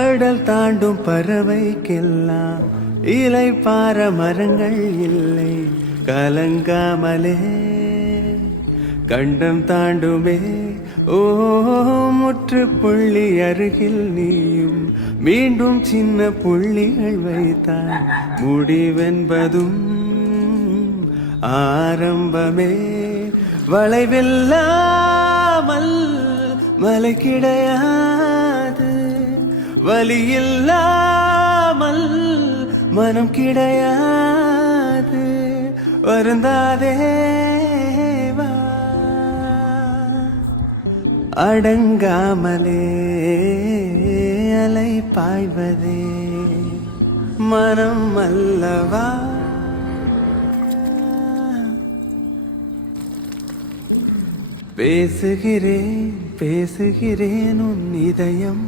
அடல் தாண்டும் பறவைக்கெல்லாம் இலை பார மரங்கள் இல்லை, கலங்காமலே கண்டம் தாண்டுமே. ஓ முற்றுப்புள்ளி அருகில் நீயும் மீண்டும் சின்ன புள்ளிகள் வைத்தான், முடிவென்பதும் ஆரம்பமே. வளைவில்லாமல் மலை கிடையாது, வலியில்லாமல் மனம் கிடையாது. வருந்தாதே வா, அடங்காமலே அலை பாய்வதே மனம் அல்லவா. பேசுகிறேன் பேசுகிறேன் உன் இதயம்